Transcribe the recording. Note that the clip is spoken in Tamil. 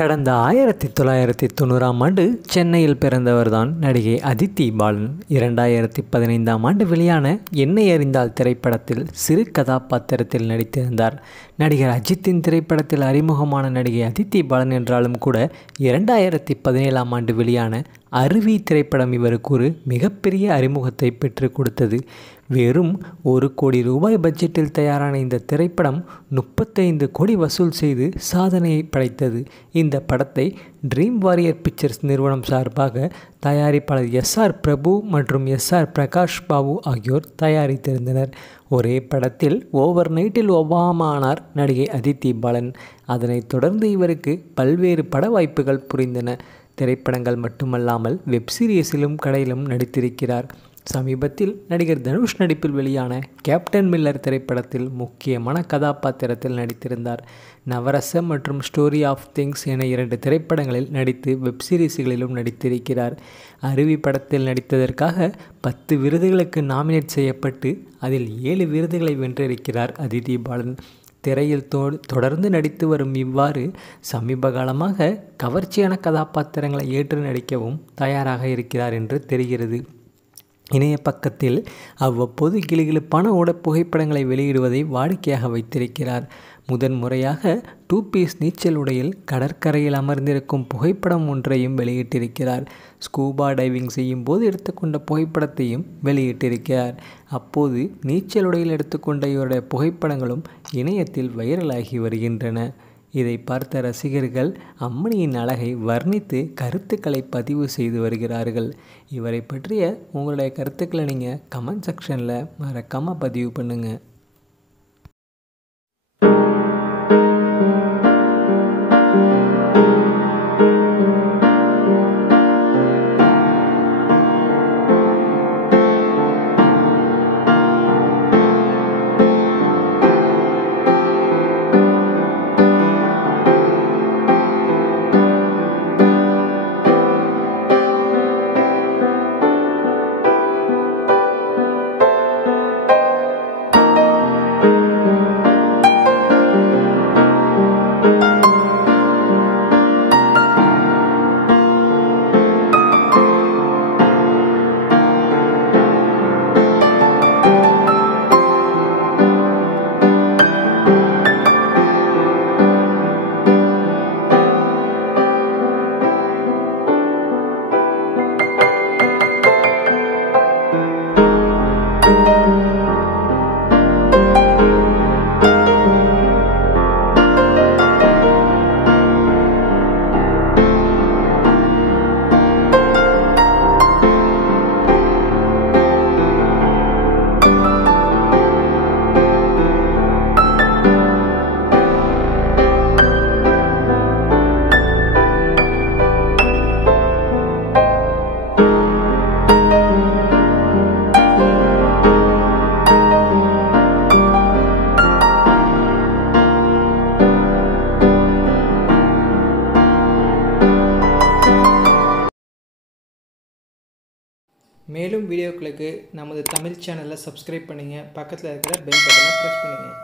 கடந்த 1990ஆம் ஆண்டு சென்னையில் பிறந்தவர்தான் நடிகை அதித்தி பாலன். 2015ஆம் ஆண்டு வெளியான என்னை அறிந்தால் திரைப்படத்தில் சிறு கதாபாத்திரத்தில் நடித்திருந்தார். நடிகர் அஜித்தின் திரைப்படத்தில் அறிமுகமான நடிகை அதித்தி பாலன் என்றாலும் கூட 2017ஆம் ஆண்டு வெளியான அருவி திரைப்படம் இவருக்கு ஒரு மிகப்பெரிய அறிமுகத்தை பெற்றுக் கொடுத்தது. வெறும் 1 கோடி ரூபாய் பட்ஜெட்டில் தயாரான இந்த திரைப்படம் 35 கோடி வசூல் செய்து சாதனையை படைத்தது. இந்த படத்தை ட்ரீம் வாரியர் பிக்சர்ஸ் நிறுவனம் சார்பாக தயாரிப்பாளர் எஸ்.ஆர். பிரபு மற்றும் எஸ்.ஆர். பிரகாஷ் பாபு ஆகியோர் தயாரித்திருந்தனர். ஒரே படத்தில் ஓவர் நைட்டில் ஒபாமா ஆனார் நடிகை அதித்தி பாலன். அதனைத் தொடர்ந்து இவருக்கு பல்வேறு பட வாய்ப்புகள் புரிந்தன. திரைப்படங்கள் மட்டுமல்லாமல் வெப்சீரிஸிலும் கடையிலும் நடித்திருக்கிறார். சமீபத்தில் நடிகர் தனுஷ் நடிப்பில் வெளியான கேப்டன் மில்லர் திரைப்படத்தில் முக்கியமான கதாபாத்திரத்தில் நடித்திருந்தார். நவரச மற்றும் ஸ்டோரி ஆஃப் திங்ஸ் என 2 திரைப்படங்களில் நடித்து வெப்சீரிஸ்களிலும் நடித்திருக்கிறார். அருவி படத்தில் நடித்ததற்காக 10 விருதுகளுக்கு நாமினேட் செய்யப்பட்டு அதில் 7 விருதுகளை வென்றிருக்கிறார் அதித்தி பாலன். திரையில் தொடர்ந்து நடித்து வரும் இவ்வாறு சமீப காலமாக கவர்ச்சியான கதாபாத்திரங்களை ஏற்று நடிக்கவும் தயாராக இருக்கிறார் என்று தெரிகிறது. இணைய பக்கத்தில் அவ்வப்போது கிளுகிளுப்பான புகைப்படங்களை வெளியிடுவதை வாடிக்கையாக வைத்திருக்கிறார். முதன்முறையாக 2 பீஸ் நீச்சல் உடையில் கடற்கரையில் அமர்ந்திருக்கும் புகைப்படம் ஒன்றையும் வெளியிட்டிருக்கிறார். ஸ்கூபா டைவிங் செய்யும் போது எடுத்துக்கொண்ட புகைப்படத்தையும் வெளியிட்டிருக்கிறார். அப்போது நீச்சல் உடையில் எடுத்துக்கொண்ட இவருடைய புகைப்படங்களும் இணையத்தில் வைரலாகி வருகின்றன. இதை பார்த்த ரசிகர்கள் அம்மணியின் அழகை வர்ணித்து கருத்துக்களை பதிவு செய்து வருகிறார்கள். இவரை பற்றிய உங்களுடைய கருத்துக்களை நீங்கள் கமெண்ட் செக்ஷனில் மறக்காமல் பதிவு பண்ணுங்கள். மேலும் வீடியோக்களுக்கு நமது தமிழ் சேனலை சப்ஸ்கிரைப் பண்ணுங்கள். பக்கத்தில் இருக்கிற பெல் பட்டனை ப்ரெஸ் பண்ணுங்கள்.